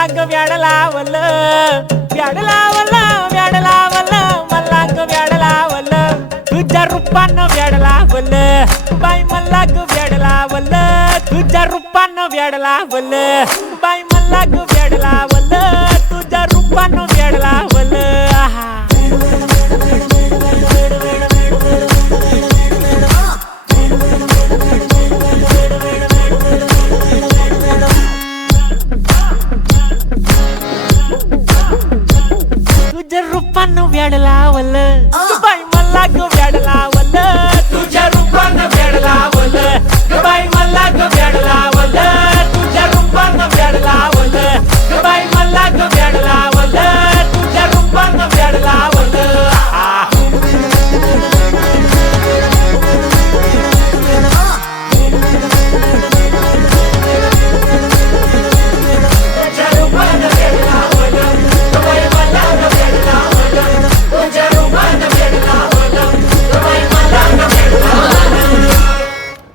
मला ग व्याड लावलं व्याड लावलं व्याड लावलं मला ग व्याड लावलं तुझ्या रूपानं व्याड लावलं बाई मला ग व्याड लावलं तुझ्या रूपानं व्याड लावलं बाई मला ग व्याड लावलं तुझ्या रूपानं व्याड लावलं आहा तुझ्या रूपानं व्याड लावलं बाई मला ग व्याड लावलं तुझ्या रूपानं व्याड लावलं बाई मला ग व्याड लावलं